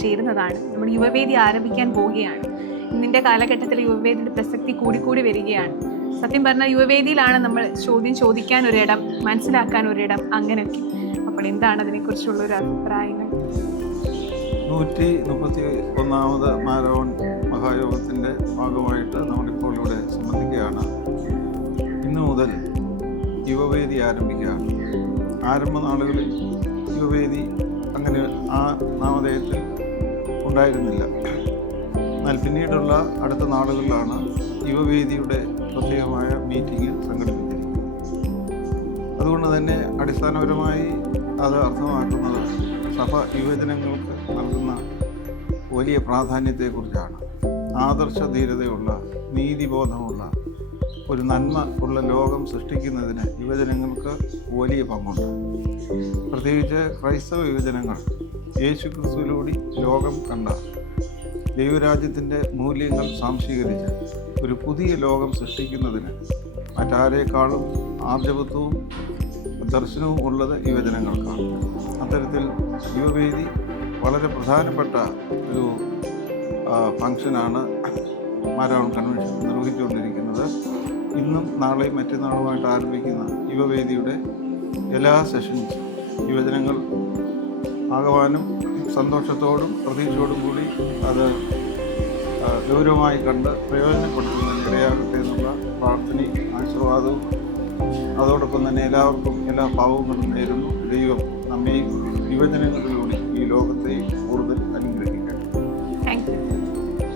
ചേരുന്നതാണ്. നമ്മൾ യുവവേദി ആരംഭിക്കാൻ പോവുകയാണ്. ഇന്നിൻ്റെ കാലഘട്ടത്തിൽ യുവവേദിയുടെ പ്രസക്തി കൂടിക്കൂടി വരികയാണ്. സത്യം പറഞ്ഞാൽ യുവവേദിയിലാണ് നമ്മൾ ചോദ്യം ചോദിക്കാൻ ഒരിടം, മനസ്സിലാക്കാൻ ഒരിടം, അങ്ങനെയൊക്കെ. അപ്പോൾ എന്താണ് അതിനെക്കുറിച്ചുള്ള ഒരു അഭിപ്രായങ്ങൾ? 131ാമത് മാരവൺ മഹായോഗത്തിൻ്റെ ഭാഗമായിട്ട് നമ്മളിപ്പോൾ ഇവിടെ സംബന്ധിക്കുകയാണ്. ഇന്നു മുതൽ യുവവേദി ആരംഭിക്കുകയാണ്. ആരംഭ നാളുകളിൽ യുവവേദി അങ്ങനെ ആ നാമധേയത്തിൽ ഉണ്ടായിരുന്നില്ല. എന്നാൽ പിന്നീടുള്ള അടുത്ത നാളുകളിലാണ് യുവവേദിയുടെ പ്രത്യേകമായ മീറ്റിംഗ് സംഘടിപ്പിച്ചിരിക്കുന്നത്. അതുകൊണ്ട് തന്നെ അടിസ്ഥാനപരമായി അത് അർത്ഥമാക്കുന്നത് സഭ യുവജനങ്ങൾക്ക് നൽകുന്ന വലിയ പ്രാധാന്യത്തെക്കുറിച്ചാണ്. ആദർശധീരതയുള്ള, നീതിബോധമുള്ള ഒരു നന്മ ഉള്ള ലോകം സൃഷ്ടിക്കുന്നതിന് യുവജനങ്ങൾക്ക് വലിയ പങ്കുണ്ട്. പ്രത്യേകിച്ച് ക്രൈസ്തവ യുവജനങ്ങൾ യേശുക്രിസ്തുവിലൂടെ ലോകം കണ്ട ദൈവരാജ്യത്തിൻ്റെ മൂല്യങ്ങൾ സാംശീകരിച്ച് ഒരു പുതിയ ലോകം സൃഷ്ടിക്കുന്നതിന് മറ്റാരേക്കാളും ആർജവത്വവും ദർശനവും ഉള്ളത് യുവജനങ്ങൾക്കാണ്. അത്തരത്തിൽ യുവവേദി വളരെ പ്രധാനപ്പെട്ട ഒരു ഫംഗ്ഷനാണ് മാരവൺ കൺവെൻഷൻ നിർവഹിച്ചുകൊണ്ടിരിക്കുന്നത്. ഇന്നും നാളെയും മറ്റന്നാളുമായിട്ട് ആരംഭിക്കുന്ന യുവവേദിയുടെ എല്ലാ സെഷൻസും യുവജനങ്ങൾ ആകമാനം സന്തോഷത്തോടും പ്രതീക്ഷയോടും കൂടി അത് ഗൗരവമായി കണ്ട് പ്രയോജനപ്പെടുത്തുന്നതിന് ഇടയാകട്ടെ എന്നുള്ള പ്രാർത്ഥനയും ആശീർവാദവും അതോടൊപ്പം തന്നെ എല്ലാവർക്കും എല്ലാ ഭാവങ്ങളും നേരുന്നു. ദൈവം നമ്മെയും യുവജനങ്ങളിലൂടെ ഈ ലോകത്തെയും കൂടുതൽ അനുഗ്രഹിക്കും.